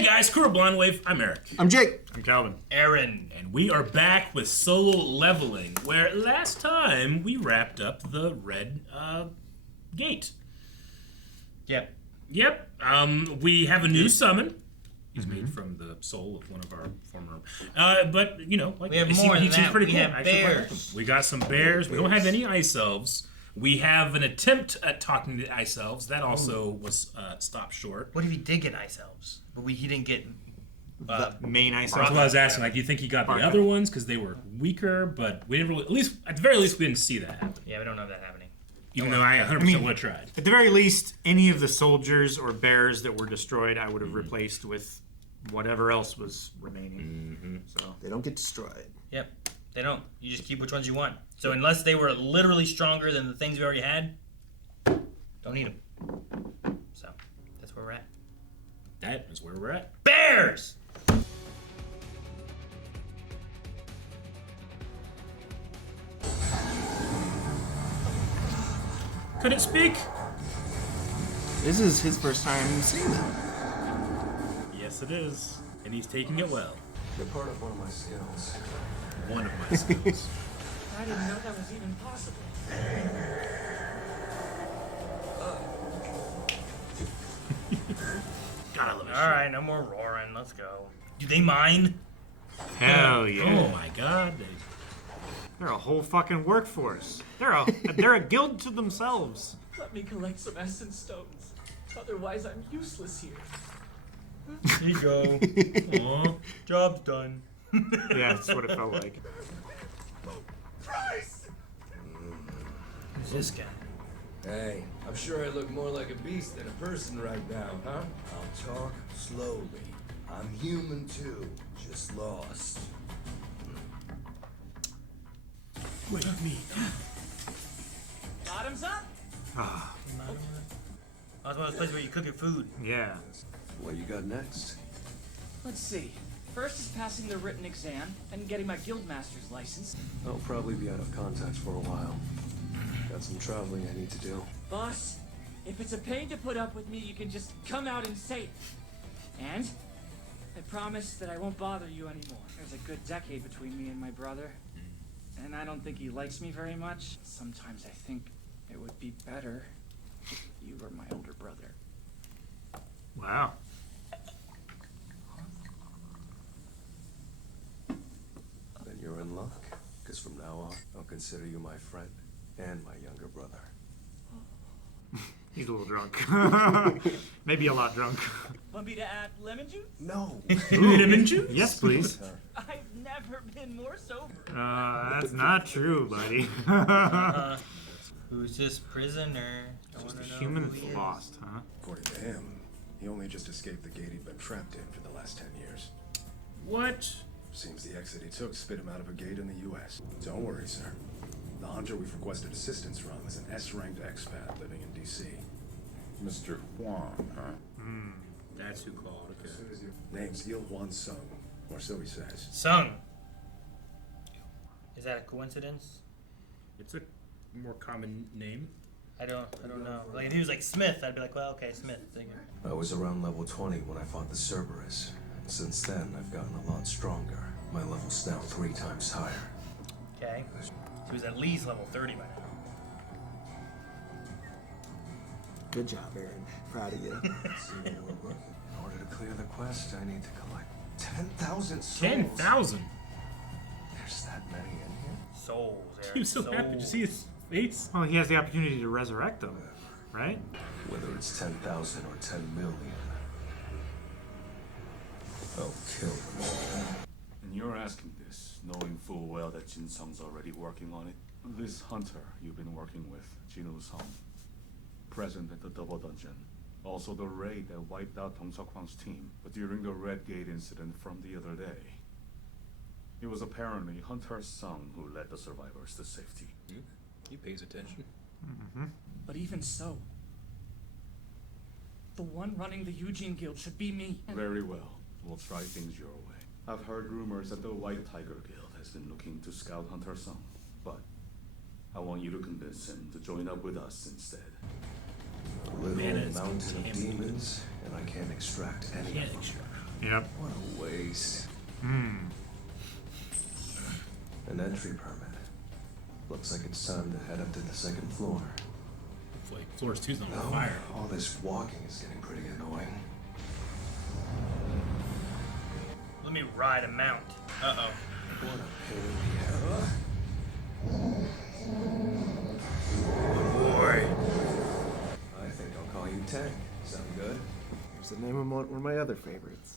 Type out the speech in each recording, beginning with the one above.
Hey guys, Crew of Blonde Wave. I'm Eric. I'm Jake. I'm Calvin. Aaron. And we are back with solo leveling, where last time we wrapped up the red gate. Yep. Yep. We have a new summon. He's made from the soul of one of our former. But you know, like we have he more seems than pretty we cool. have bears. We got some bears. We don't have any ice elves. We have an attempt at talking to ice elves. That also was stopped short. What if he did get ice elves, but he didn't get the main ice That's elves? what I was asking. Like, do you think he got the other ones because they were weaker? But we didn't really. At least, at the very least, we didn't see that happen. Yeah, we don't know that happening. Even though I 100% would have tried. At the very least, any of the soldiers or bears that were destroyed, I would have replaced with whatever else was remaining. So They don't get destroyed. Yep. They don't. You just keep which ones you want. So unless they were literally stronger than the things we already had, don't need them. So that's where we're at. That is where we're at. Bears! Could it speak? This is his first time seeing them. Yes, it is. And he's taking it well. They're part of one of my skills. One of my skills. I didn't know that was even possible. Gotta love it. Alright, no more roaring. Let's go. Do they mine? hell yeah, Oh my god. they're a whole fucking workforce. They're a guild to themselves. Let me collect some essence stones. Otherwise, I'm useless here. Here you go. Aw. Job's done. Yeah, that's what it felt like. Who's this guy? Hey, I'm sure I look more like a beast than a person right now, huh? I'll talk slowly. I'm human too, just lost. Wait, me. Bottoms up! Ah, That's one of those places where you cook your food. yeah. What you got next? Let's see. First is passing the written exam and getting my guildmaster's license. I'll probably be out of contact for a while. Got some traveling I need to do. Boss, if it's a pain to put up with me, you can just come out and say it. And I promise that I won't bother you anymore. There's a good decade between me and my brother. And I don't think he likes me very much. Sometimes I think it would be better if you were my older brother. Wow. Then you're in luck, because from now on, I'll consider you my friend and my younger brother. He's a little drunk. Maybe a lot drunk. Want me to add lemon juice? No! Lemon juice? Yes, please. I've never been more sober. That's not true, buddy. Who's this prisoner? I Just wanna know Human who he is. lost, huh? According to him, he only just escaped the gate he'd been trapped in for the last 10 years. What? Seems the exit he took spit him out of a gate in the U.S. Don't worry, sir. The hunter we've requested assistance from is an S-ranked expat living in D.C. Mr. Hwang, huh? That's who called. Okay. Name's Il-Hwan Sung, or so he says. Sung. Is that a coincidence? It's a more common name. I don't know. Like if he was like Smith, I'd be like, well, okay, Smith. I was around level 20 when I fought the Cerberus. Since then, I've gotten a lot stronger. My level's now 3 times higher. Okay. So he's at least level 30 by now. Good job, Aaron. Proud of you. In order to clear the quest, I need to collect 10,000 souls. 10,000. There's that many in here? Souls, Eric. He was so happy. Did you see his face? Well, he has the opportunity to resurrect them, right? Whether it's 10,000 or 10 million, I'll kill them all. And you're asking this, knowing full well that Jin Sung's already working on it? This hunter you've been working with, Jinwoo Sung, present at the Double Dungeon. Also the raid that wiped out Hwang Hwang's team, but during the Red Gate incident from the other day. It was apparently Hunter Sung who led the survivors to safety. He pays attention. But even so, the one running the Eugene Guild should be me. Very well. We'll try things your way. I've heard rumors that the White Tiger Guild has been looking to scout Hunter Sung, but I want you to convince him to join up with us instead. A little Man, it's mountain of contaminated. demons, and I can't extract any Can't of them. extract. Yep. What a waste. Hmm. An entry permit. Looks like it's time to head up to the second floor. It's like floor 2's not on No, fire. all this walking is getting pretty annoying. Let me ride a mount. Uh-oh. What a pain in the Boy. I think I'll call you Tank. Sound good? There's the name of one of my other favorites.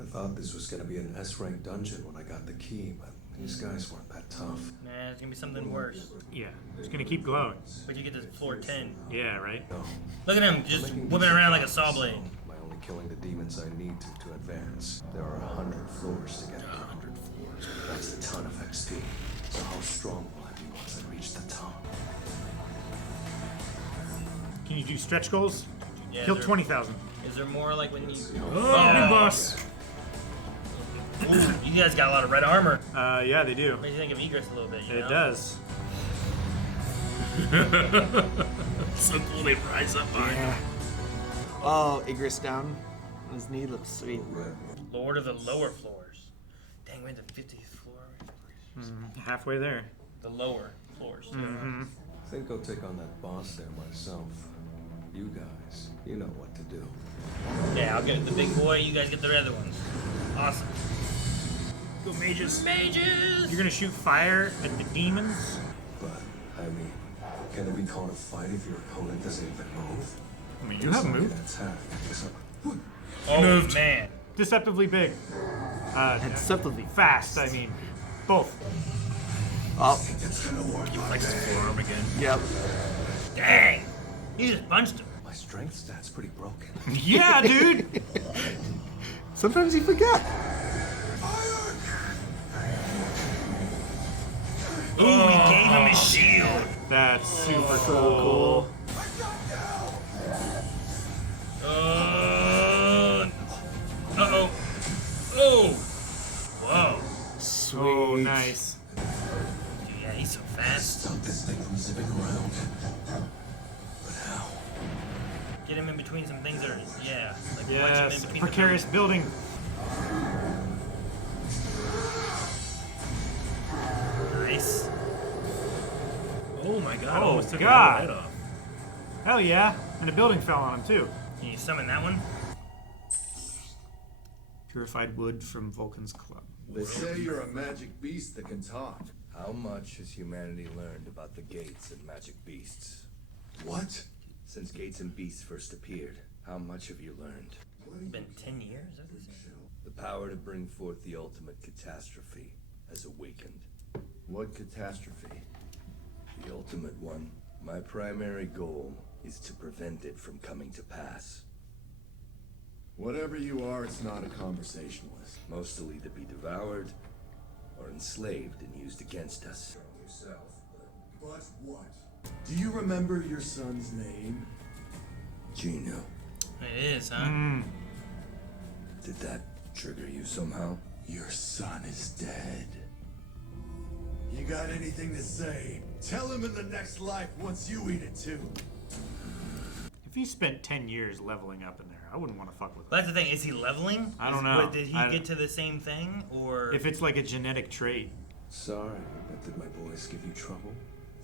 I thought this was gonna be an S-rank dungeon when I got the key, but these guys weren't that tough. Nah, it's gonna be something worse. Yeah. It's gonna keep glowing. But you get to floor 10. Yeah, right? No. Look at him, just whipping around like a saw blade. By only killing the demons I need to advance. There are 100 floors to get through. 100 floors. That's a ton of XP. So how strong will I be once I reach the top? Can you do stretch goals? Yeah, Kill is there- 20,000. Is there more like when you... Oh, big boss. Ooh, you guys got a lot of red armor. Yeah, they do. Makes you think of Egress a little bit, you know? It does. So cool they rise up on. Yeah. Oh, Igris down. His knee looks sweet. Lord of the lower floors. Dang, we're in the 50th floor. Halfway there. The lower floors. Mm-hmm. I think I'll take on that boss there myself. You guys, you know what to do. Yeah, I'll get the big boy, you guys get the other ones. Awesome. Go mages. Mages! You're gonna shoot fire at the demons? But, I mean, can it be called a fight if your opponent doesn't even move? I mean, you have moved. Attack. Oh, Moved. man. Deceptively big. Deceptively Fast, I mean. Both. Oh, He flexes his forearm again. yep. Dang! You just punched him. My strength stat's pretty broken. Yeah, dude! Sometimes you forget. Ooh, he gave him his shield. That's super So cool. Uh-oh. Oh! Whoa. Sweet. Oh, nice. Dude, yeah, he's so fast. Stop this thing from zipping around. But how? Get him in between some things that are, yeah. Like punch him in Yes, between precarious building. Nice. Oh my god. Oh, Almost took God. his head off. Hell yeah. And a building fell on him, too. Can you summon that one? Purified wood from Vulcan's club. They say you're a magic beast that can talk. How much has humanity learned about the gates and magic beasts? What? Since gates and beasts first appeared, how much have you learned? It's been 10 years? Is that what they say? The power to bring forth the ultimate catastrophe has awakened. What catastrophe? The ultimate one. My primary goal is to prevent it from coming to pass. Whatever you are, it's not a conversationalist. Most will either be devoured or enslaved and used against us. But what? Do you remember your son's name? Jinwoo, It is, huh? did that trigger you somehow? Your son is dead. You got anything to say? Tell him in the next life once you eat it too. If he spent 10 years leveling up in there, I wouldn't want to fuck with him. That's the thing. Is he leveling? I don't know. Did he I- get to the same thing, or If it's like a genetic trait. Sorry, but did my boys give you trouble?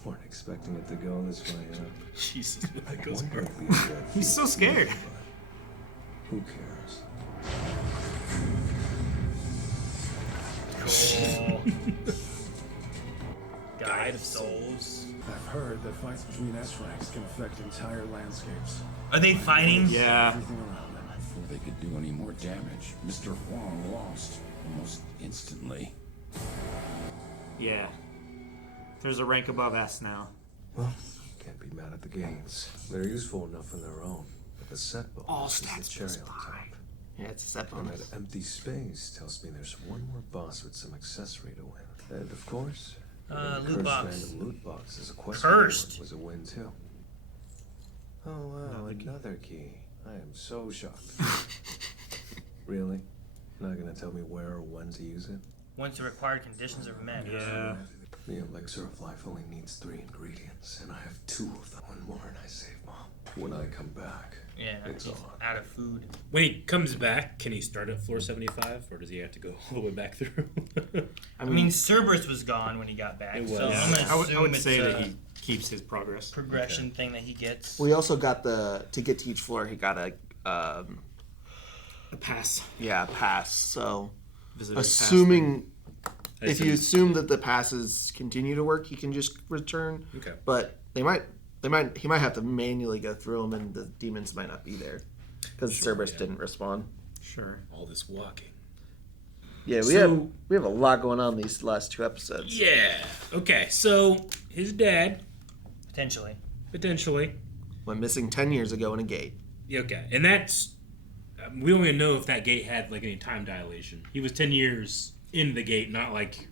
Weren't expecting it to go this way, huh? Jesus. I That goes wonder hard. if these dead He's so people scared. feel, but who cares? cool? Guide of souls. I've heard that fights between S-ranks can affect entire landscapes. Are they fighting? Yeah. Everything around them. Before they could do any more damage, Mr. Hwang lost almost instantly. Yeah. There's a rank above S now. Well, can't be mad at the gains. They're useful enough on their own. But the set bonus All is the stats cherry plus on 5. top. Yeah, it's a set And bonus. that empty space tells me there's one more boss with some accessory to win. And of course, Loot cursed box. random loot box as a quest Cursed. was a win too. Oh wow, another key. I am so shocked. Really? Not gonna tell me where or when to use it? Once the required conditions are met. Yeah. The elixir of life only needs 3 ingredients, and I have 2 of them. One more and I save Mom. When I come back, Yeah, it's he's on. out of food. When he comes back, can he start at floor 75, or does he have to go all the way back through? I mean, Cerberus was gone when he got back, It so was. I'm gonna I assume would it's say a that he keeps his progress. progression thing that he gets. We also got to get to each floor, he got a pass. Yeah, pass. So, Visitor's pass assuming I if you assume that the passes continue to work, he can just return. Okay. But he might have to manually go through them, and the demons might not be there because Cerberus didn't respond. Sure. All this walking. Yeah, we have a lot going on these last 2 episodes. Yeah. Okay. So his dad Potentially. Went missing 10 years ago in a gate. Okay, and that's we don't even know if that gate had like any time dilation. He was 10 years in the gate, not like.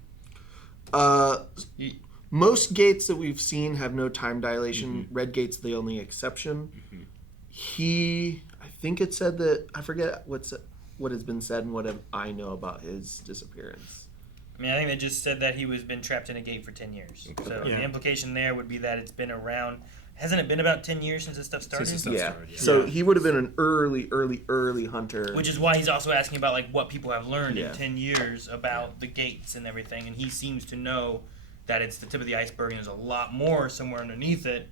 Most gates that we've seen have no time dilation. Mm-hmm. Red Gate's the only exception. Mm-hmm. I think it said that, I forget what has been said and what I know about his disappearance. I mean, I think they just said that he was been trapped in a gate for 10 years. Okay. So the implication there would be that it's been around. Hasn't it been about 10 years since this stuff started? Yeah. So he would have been an early hunter. Which is why he's also asking about like what people have learned in 10 years about the gates and everything. And he seems to know that it's the tip of the iceberg and there's a lot more somewhere underneath it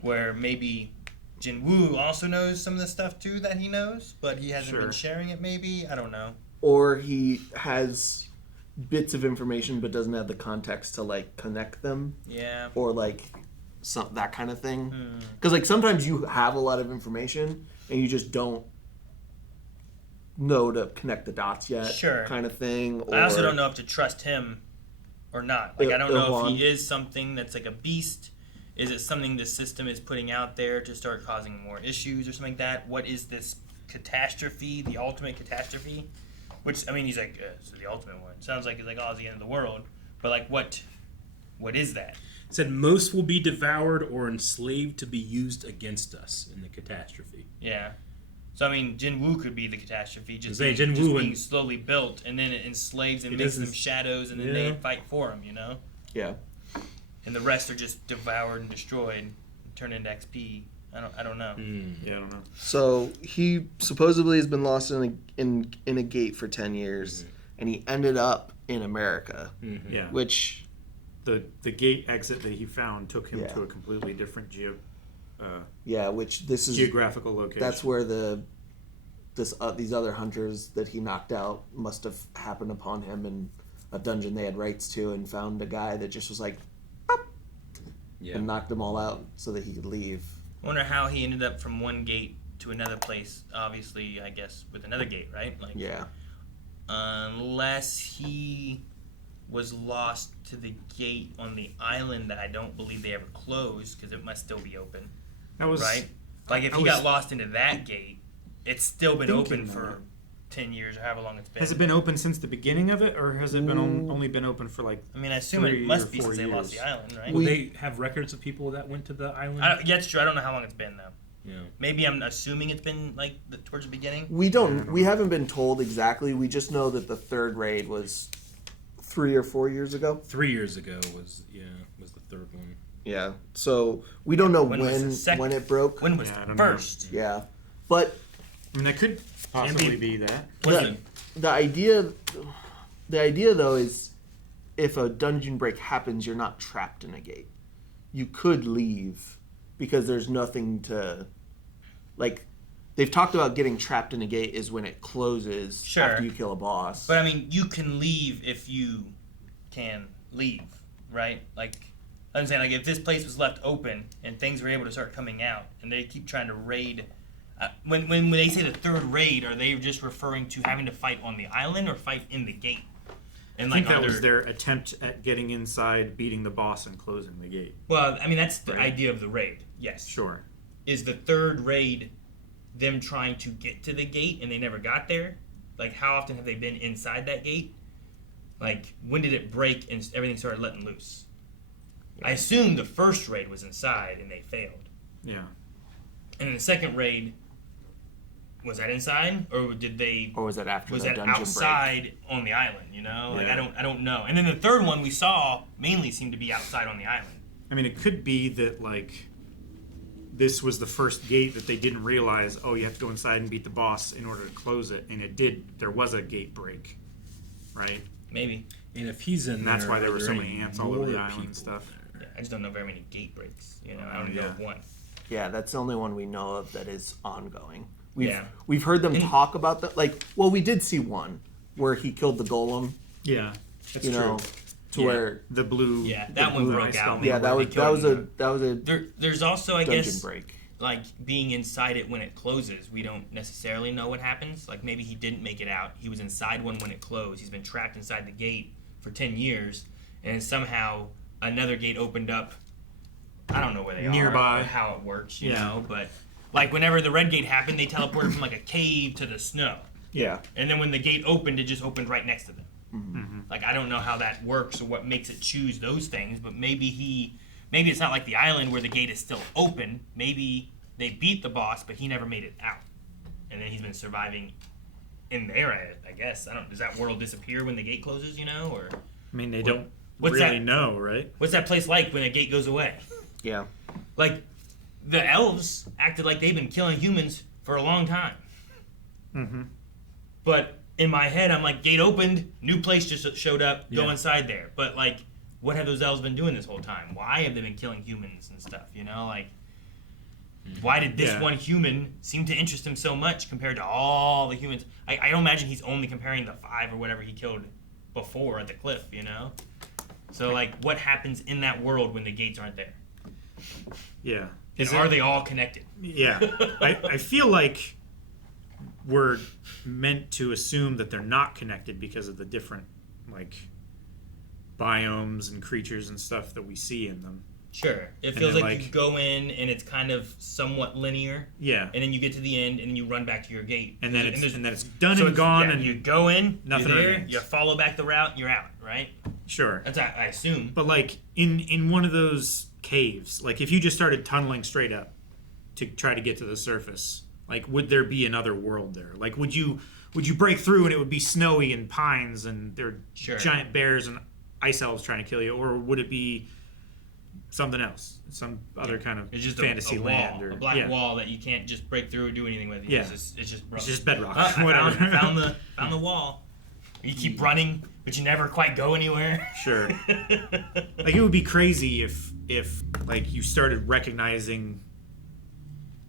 where maybe Jinwoo also knows some of the stuff too that he knows, but he hasn't been sharing it maybe. I don't know. Or he has bits of information but doesn't have the context to like connect them. Yeah. Or like that kind of thing. Because like sometimes you have a lot of information and you just don't know to connect the dots yet. Sure. Kind of thing. Or, I also don't know if to trust him or not. Like I don't know if he is something that's like a beast. Is it something the system is putting out there to start causing more issues or something like that? What is this catastrophe, the ultimate catastrophe? Which, I mean, he's like, so the ultimate one. Sounds like it's like, oh, it's the end of the world. But like, what is that? It said most will be devoured or enslaved to be used against us in the catastrophe. Yeah. So, I mean, Jinwoo could be the catastrophe, just Jinwoo just being slowly built, and then it enslaves and makes them shadows, and then they fight for him, you know? Yeah. And the rest are just devoured and destroyed, and turn into XP. I don't know. Yeah, I don't know. So he supposedly has been lost in a gate for 10 years, and he ended up in America. Yeah. Which the gate exit that he found took him to a completely different which this is geographical location. That's where these other hunters that he knocked out must have happened upon him in a dungeon they had rights to, and found a guy that just was like, and knocked them all out so that he could leave. I wonder how he ended up from one gate to another place. Obviously, I guess with another gate, right? Like, unless he was lost to the gate on the island that I don't believe they ever closed because it must still be open. Right? Like if he got lost into that gate, it's still been open for 10 years or however long it's been. Has it been open since the beginning of it, or has it been only been open for like? I mean, I assume it must be since they lost the island, right? Will they have records of people that went to the island? Yeah, it's true. I don't know how long it's been though. Yeah. Maybe I'm assuming it's been like towards the beginning. We haven't been told exactly. We just know that the third raid was 3 or 4 years ago. 3 years ago was the third one. Yeah. So we don't know when it broke. When was the first? Yeah. But I mean, that could possibly be that. The idea though is if a dungeon break happens, you're not trapped in a gate. You could leave because there's nothing to like. They've talked about getting trapped in a gate is when it closes after you kill a boss. But I mean, you can leave if you can leave, right? Like I'm saying, like if this place was left open and things were able to start coming out, and they keep trying to raid. When they say the third raid, are they just referring to having to fight on the island or fight in the gate? And I think that was their attempt at getting inside, beating the boss, and closing the gate. Well, I mean, that's the idea of the raid. Yes. Sure. Is the third raid them trying to get to the gate and they never got there? Like, how often have they been inside that gate? Like, when did it break and everything started letting loose? I assume the first raid was inside and they failed. Yeah. And then the second raid, was that inside, or did they? Or was that after? Was the that dungeon outside break? on the island? You know, like I don't know. And then the third one we saw mainly seemed to be outside on the island. I mean, it could be that like this was the first gate that they didn't realize, oh, you have to go inside and beat the boss in order to close it. And there was a gate break, right? Maybe. And if he's in And that's there, why there are were so any many ants all over the more island people and stuff. there? Yeah, I just don't know very many gate breaks. I don't know of one. Yeah, that's the only one we know of that is ongoing. Yeah. We've heard them talk about that. Like, well, we did see one where he killed the golem. Yeah, that's you true. know, to where the blue. Yeah, that one broke out. Yeah, that was a There's also, I dungeon guess, break. like being inside it when it closes. We don't necessarily know what happens. Like maybe he didn't make it out. He was inside one when it closed. He's been trapped inside the gate for 10 years, and somehow another gate opened up. I don't know where they Nearby. are or how it works, you know, but like whenever the red gate happened, they teleported from like a cave to the snow. Yeah. And then when the gate opened, it just opened right next to them. Mm-hmm. Like I don't know how that works or what makes it choose those things, but maybe it's not like the island where the gate is still open. Maybe they beat the boss, but he never made it out, and then he's been surviving in there. I guess does that world disappear when the gate closes? Or I mean, they don't what's really that? know, right? What's that place like when a gate goes away? Yeah. Like the elves acted like they've been killing humans for a long time. Mm-hmm. But in my head, I'm like, gate opened, new place just showed up, go Yeah. inside there. But like, what have those elves been doing this whole time? Why have they been killing humans and stuff? Like, why did this one human seem to interest him so much compared to all the humans? I don't imagine he's only comparing the 5 or whatever he killed before at the cliff, So like, what happens in that world when the gates aren't there? Yeah. And are they all connected? Yeah. I feel like we're meant to assume that they're not connected because of the different, like, biomes and creatures and stuff that we see in them. Sure. It And feels then, like you go in and it's kind of somewhat linear. Yeah. And then you get to the end and then you run back to your gate. And then it's done and gone, and you go in, nothing you're there, remains. you follow back the route, you're out, right? Sure. That's I assume. But like in one of those caves, like if you just started tunneling straight up to try to get to the surface, like would there be another world there? Like would you break through and it would be snowy and pines and there are giant bears and ice elves trying to kill you, or would it be something else, some other kind of It's just fantasy a wall, land or a black wall that you can't just break through or do anything with. Yeah. It's just bedrock. I Whatever. found the wall. You keep running, but you never quite go anywhere. Sure. Like it would be crazy if like you started recognizing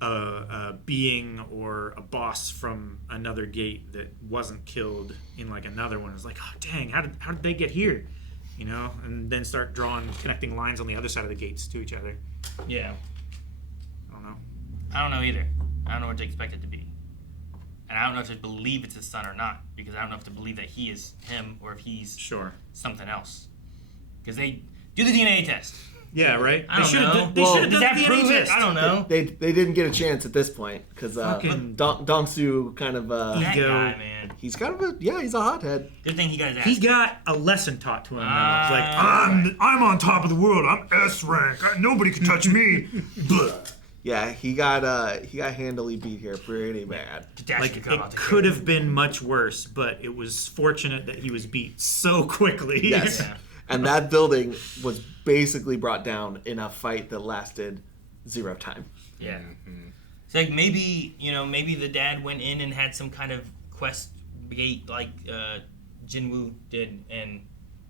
a being or a boss from another gate that wasn't killed in like another one. It's like, oh dang, how did they get here? And then start drawing connecting lines on the other side of the gates to each other. Yeah. I don't know. I don't know either. I don't know what to expect it to be. And I don't know if to believe it's his son or not, because I don't know if to believe that he is him or if he's something else. Because they do the DNA test. Yeah, right? I don't know. They should have Does done that the prove DNA it? test. I don't know. They didn't get a chance at this point because Dong-Su kind of that guy, man. He's kind of he's a hothead. Good thing he got his ass. He got a lesson taught to him. Now. It's like I'm on top of the world. I'm S rank. Nobody can touch me. Yeah, he got handily beat here pretty bad. Like it could have been much worse, but it was fortunate that he was beat so quickly. Yes. And that building was basically brought down in a fight that lasted 0 time. Yeah. It's like maybe the dad went in and had some kind of quest gate like Jinwoo did, and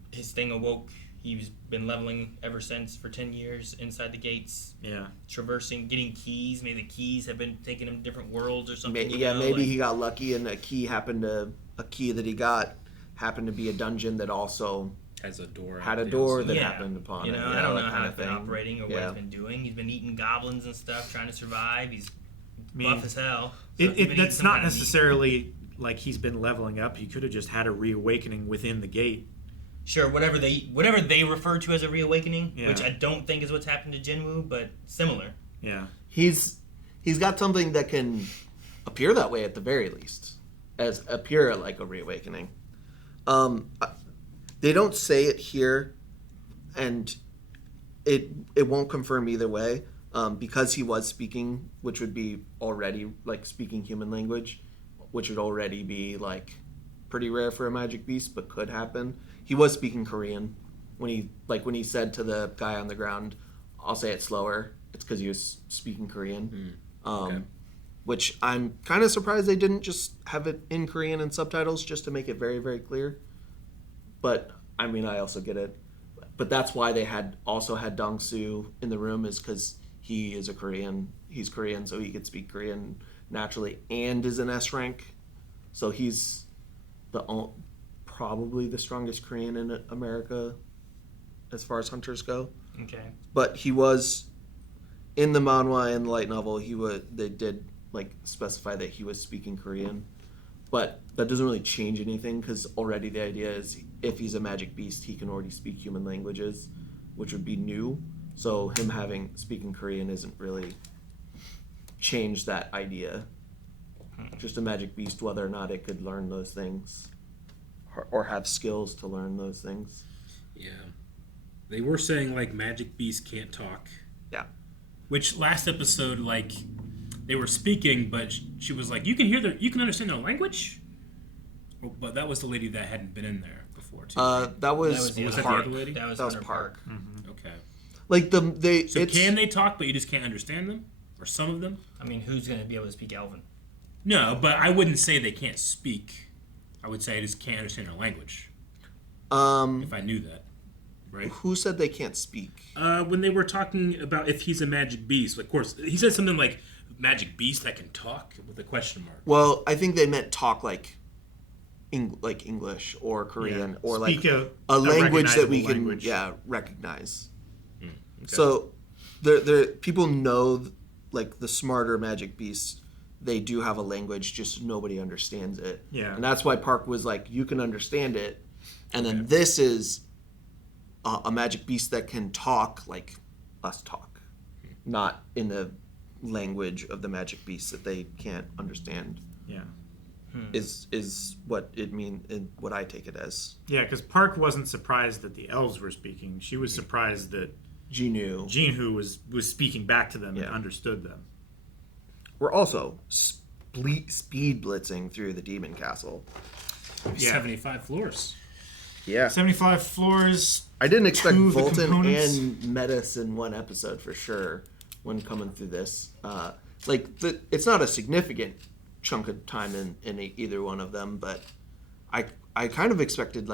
his thing awoke. He's been leveling ever since for 10 years inside the gates. Yeah. Traversing, getting keys. Maybe the keys have been taking him to different worlds or something. Maybe he got lucky and a key that he got happened to be a dungeon that also had a door that happened upon it. I don't know how it's been operating or what he's been doing. He's been eating goblins and stuff, trying to survive. He's buff as hell. So That's not necessarily like he's been leveling up. He could have just had a reawakening within the gate. Sure, whatever they refer to as a reawakening, which I don't think is what's happened to Jinwoo, but similar. Yeah. He's got something that can appear that way at the very least, as appear like a reawakening. They don't say it here, and it won't confirm either way, because he was speaking, which would be already like speaking human language, which would already be like pretty rare for a magic beast, but could happen. He was speaking Korean when he said to the guy on the ground, "I'll say it slower," it's because he was speaking Korean. Okay. Which I'm kind of surprised they didn't just have it in Korean and subtitles just to make it very, very clear. But I mean, I also get it. But that's why they also had Dong-soo in the room, is because he is a Korean. He's Korean, so he could speak Korean naturally and is an S rank. So he's probably the strongest Korean in America as far as hunters go. Okay. But he was in the manhwa and the light novel. They did specify that he was speaking Korean, but that doesn't really change anything because already the idea is if he's a magic beast, he can already speak human languages, which would be new. So him speaking Korean isn't really change that idea. Just a magic beast, whether or not it could learn those things or have skills to learn those things. Yeah. They were saying magic beasts can't talk. Yeah. Which last episode, they were speaking, but she was like, you can understand their language? Oh, but that was the lady that hadn't been in there before, too. That was that the Park. other lady? That was Park. Mm-hmm. Okay. Can they talk, but you just can't understand them? Or some of them? I mean, who's going to be able to speak Elven? No, but I wouldn't say they can't speak. I would say I just can't understand their language. If I knew that. Right? Who said they can't speak? When they were talking about if he's a magic beast, of course, he said something like magic beast that can talk with a question mark. Well, I think they meant talk like English or Korean or Speak a language that we can recognize. Okay. So people know the smarter magic beasts, they do have a language, just nobody understands it. Yeah. And that's why Park was like, you can understand it. And then this is a magic beast that can talk like us talk, not in the language of the magic beasts that they can't understand. Yeah. Is what it what I take it as. Yeah, because Park wasn't surprised that the elves were speaking. She was surprised that Jinwoo was speaking back to them and understood them. We're also speed blitzing through the demon castle. 75 floors. Yeah. 75 floors. I didn't expect Volton and Metis in one episode for sure when coming through this. It's not a significant chunk of time in either one of them, but I kind of expected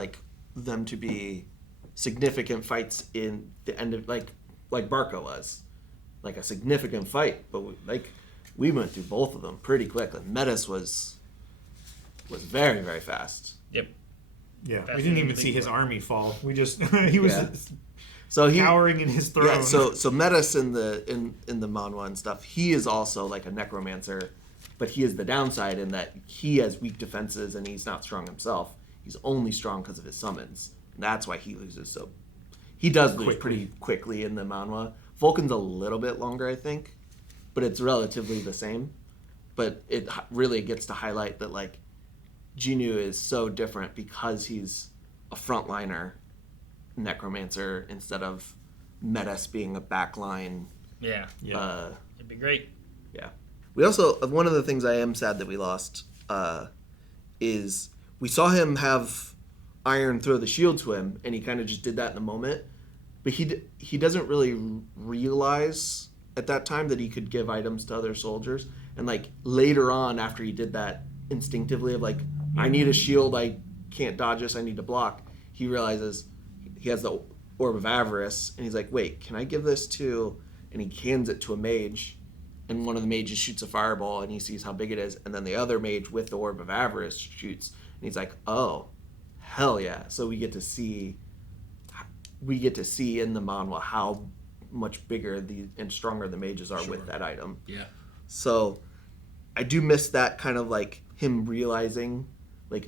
them to be significant fights in the end of like Barco was. Like a significant fight, but we went through both of them pretty quickly. Metis was very, very fast. Yep. Yeah, we didn't even see his army fall. We just he was cowering in his throne. Yeah, so Metis in the manhwa and stuff, he is also like a necromancer, but he is the downside in that he has weak defenses and he's not strong himself. He's only strong because of his summons. And that's why he loses. So he does lose pretty quickly in the manhwa. Vulcan's a little bit longer, I think, but it's relatively the same. But it really gets to highlight that Jinwoo is so different because he's a frontliner necromancer instead of Metis being a backline. Yeah. It'd be great. Yeah. We also, one of the things I am sad that we lost is we saw him have Iron throw the shield to him, and he kind of just did that in the moment. But he doesn't really realize at that time that he could give items to other soldiers. And later on, after he did that instinctively of I need a shield, I can't dodge this, I need to block, he realizes he has the Orb of Avarice, and he's like, wait, can I give this to... And he hands it to a mage, and one of the mages shoots a fireball, and he sees how big it is, and then the other mage with the Orb of Avarice shoots, and he's like, oh, hell yeah. So we get to see in the manhwa how much bigger and stronger the mages are with that item. Yeah. So I do miss that kind of him realizing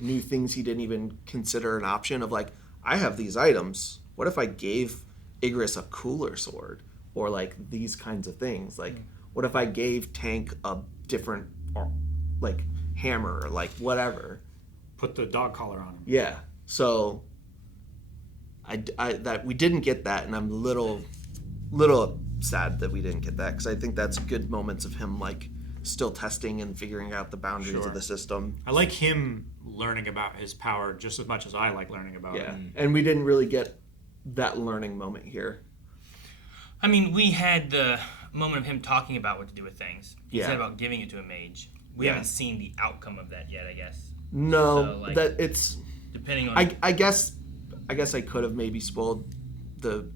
new things he didn't even consider an option of I have these items. What if I gave Igris a cooler sword or these kinds of things? What if I gave Tank a different hammer or whatever? Put the dog collar on him. Yeah. So I that we didn't get that, and I'm a little sad that we didn't get that because I think that's good moments of him still testing and figuring out the boundaries of the system. I like him learning about his power just as much as I like learning about it. And we didn't really get that learning moment here. I mean, we had the moment of him talking about what to do with things. He said about giving it to a mage. We haven't seen the outcome of that yet, I guess. No, So, like, that it's depending on. I guess I could have maybe spoiled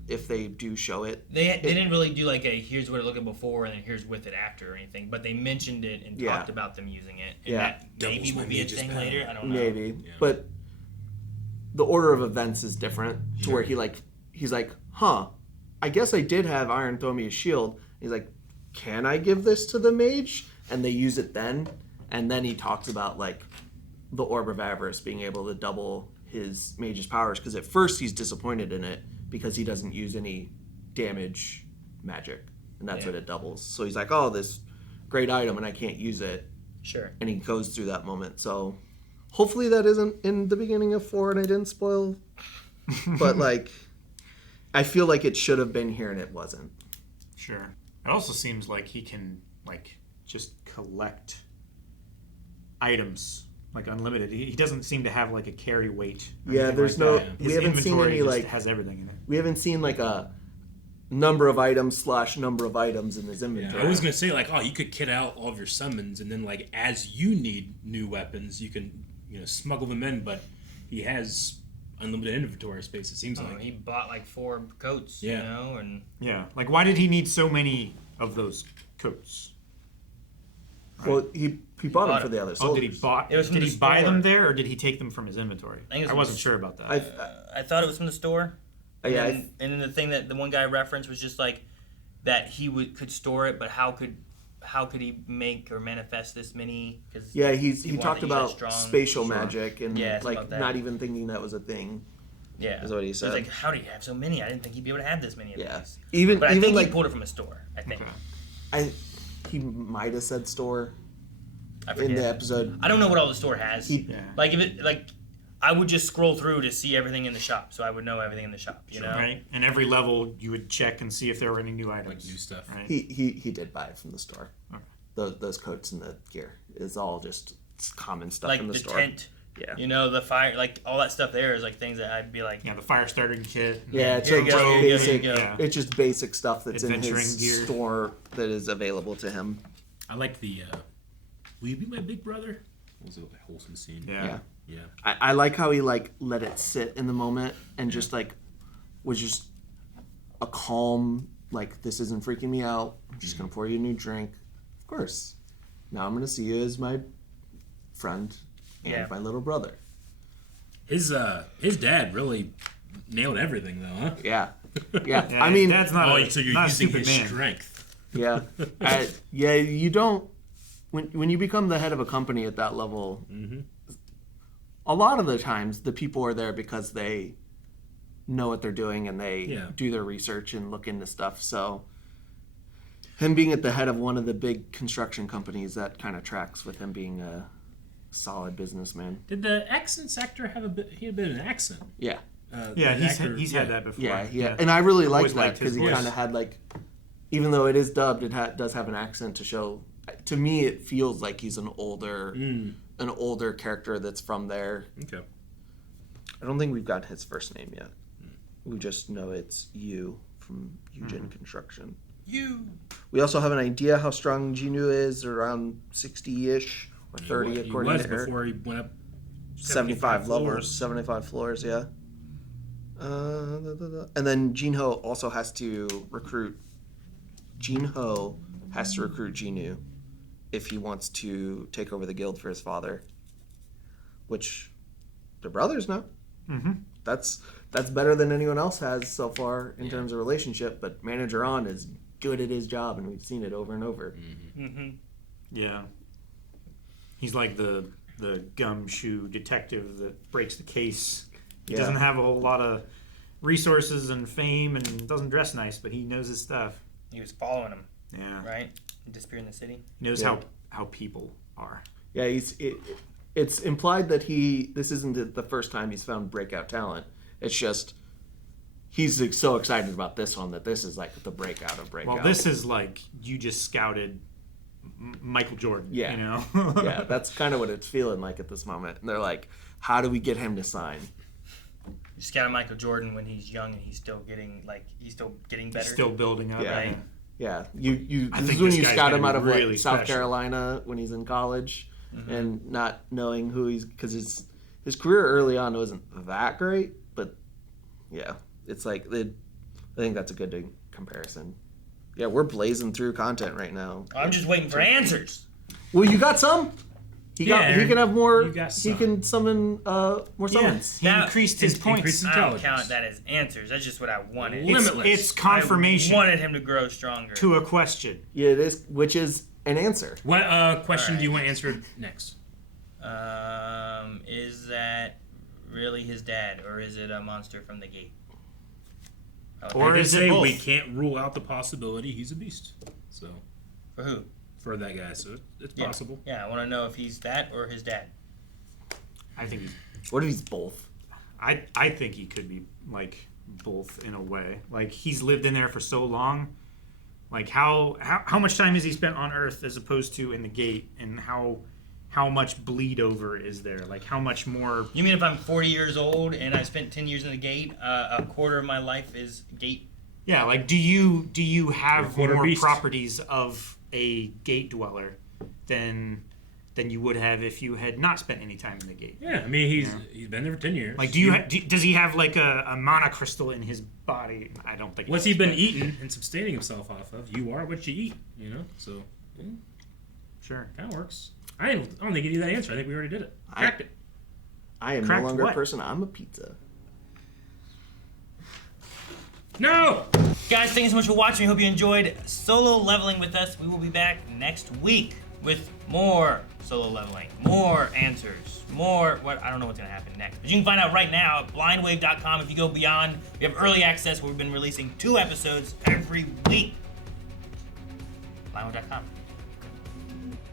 if they do show it. They didn't really do like a here's what it looked like before and then here's with it after or anything, but they mentioned it and talked about them using it. And that maybe will be a thing later. I don't know. Maybe, but the order of events is different to where he's like, huh, I guess I did have Iron throw me a shield. He's like, can I give this to the mage? And they use it then, and then he talks about like the Orb of Avarice being able to double his mage's powers, because at first he's disappointed in it because he doesn't use any damage magic, and that's what it doubles. So he's like, oh, this great item, and I can't use it. Sure. And he goes through that moment. So hopefully that isn't in the beginning of 4 and I didn't spoil. But like, I feel like it should have been here and it wasn't. Sure. It also seems like he can like just collect items like unlimited. He doesn't seem to have like a carry weight. Yeah, there's like no. that. We His haven't seen inventory any just like has everything in it. We haven't seen like a number of items / number of items in his inventory. I was gonna say like, oh, you could kit out all of your summons, and then like as you need new weapons, you can smuggle them in. But he has unlimited inventory space. It seems like he bought like 4 coats. Yeah. And like why did he need so many of those coats? Right. Well, he bought them for the other soldiers. Did he buy them there, or did he take them from his inventory? I wasn't sure about that. I thought it was from the store. Yeah. And then the thing that the one guy referenced was just like that he could store it, but how could he make or manifest this many? Cause he talked about spatial magic and like not even thinking that was a thing. Yeah, is what he said. He was like, how did he have so many? I didn't think he'd be able to have this many of these. But I think like, he pulled it from a store. I think. Okay. He might have said store in the episode. I don't know what all the store has. Like if it like. I would just scroll through to see everything in the shop, so I would know everything in the shop. You know, right? And every level, you would check and see if there were any new items, like new stuff. Right? He did buy it from the store. Okay. Those coats and the gear is all just common stuff like in the store. Like the tent. Yeah. The fire, like all that stuff there is like things that I'd be like. Yeah, the fire starting kit. Yeah, it's like just basic. Yeah. It's just basic stuff that's in his gear. store that is available to him. I like the. Will you be my big brother? It was a wholesome scene. Yeah. Yeah. I like how he like let it sit in the moment and just like was just a calm, like, this isn't freaking me out. I'm just gonna pour you a new drink. Of course. Now I'm gonna see you as my friend and my little brother. His dad really nailed everything though, huh? Yeah. I mean, that's not. So you're using his strength. Yeah. You don't. When you become the head of a company at that level. Mm-hmm. A lot of the times, the people are there because they know what they're doing and they do their research and look into stuff. So, him being at the head of one of the big construction companies, that kind of tracks with him being a solid businessman. Did the accents actor have a bit? He had a bit of an accent. Yeah. He's had that before. Yeah. And I really liked that because he kind of had like, even though it is dubbed, it does have an accent to show. To me, it feels like he's an older character that's from there. Okay. I don't think we've got his first name yet. We just know it's Yoo from Eugene Construction. Yoo. We also have an idea how strong Jinwoo is, around 60-ish or 30 according to her. Before he went up 75 levels, 75 floors, yeah. And then Jinho also has to recruit. Jinho has to recruit Jinwoo if he wants to take over the guild for his father, which they're brothers now. Mm-hmm. That's better than anyone else has so far in terms of relationship. But Manager On is good at his job, and we've seen it over and over. Mm-hmm. Yeah, he's like the gumshoe detective that breaks the case. He doesn't have a whole lot of resources and fame, and doesn't dress nice, but he knows his stuff. He was following him. Yeah. Right? Disappear in the city. He knows how people are. Yeah, it's implied that this isn't the first time he's found breakout talent. It's just he's so excited about this one that this is like the breakout of breakout. Well, this is like you just scouted Michael Jordan. Yeah. You know? Yeah, that's kind of what it's feeling like at this moment. And they're like, how do we get him to sign? You scout Michael Jordan when he's young and he's still getting better. Still building up. Yeah. Right? Yeah, you. I This think is when this you guy's scout gonna him be out of really South special. Carolina when he's in college, and not knowing who he's because his career early on wasn't that great, but yeah, it's like I think that's a good comparison. Yeah, we're blazing through content right now. I'm just waiting for answers. Well, you got some. He can have more. You got He some. can summon more summons. He increased his points. increased I don't intelligence. count that as answers. That's just what I wanted. Limitless. It's confirmation I wanted him to grow stronger. to a question. Yeah, it is, which is an answer. What question do you want answered next? Is that really his dad, or is it a monster from the gate? Or I is say it both? we can't rule out the possibility he's a beast. So For who? for that guy, so it's Yeah. possible. Yeah, I want to know if he's that or his dad. I think What if he's both? I think he could be like both in a way. Like he's lived in there for so long. Like how much time has he spent on Earth as opposed to in the gate, and how much bleed over is there? Like how much more? You mean if I'm 40 years old and I spent 10 years in the gate, a quarter of my life is gate? Yeah, like do you have Quarter more beast. properties of a gate dweller than you would have if you had not spent any time in the gate? Yeah, I mean he's been there for 10 years. Like, does he have like a mana crystal in his body? I don't think. What's he been eating and sustaining himself off of? You are what you eat, So yeah, Sure. kind of works. I don't think you need that answer. I think we already did it. Cracked it. I am Cracked no longer what? a person. I'm a pizza. No! Guys, thank you so much for watching. We hope you enjoyed solo leveling with us. We will be back next week with more solo leveling, more answers, more I don't know what's going to happen next. But you can find out right now at blindwave.com. If you go beyond, we have early access where we've been releasing 2 episodes every week. Blindwave.com.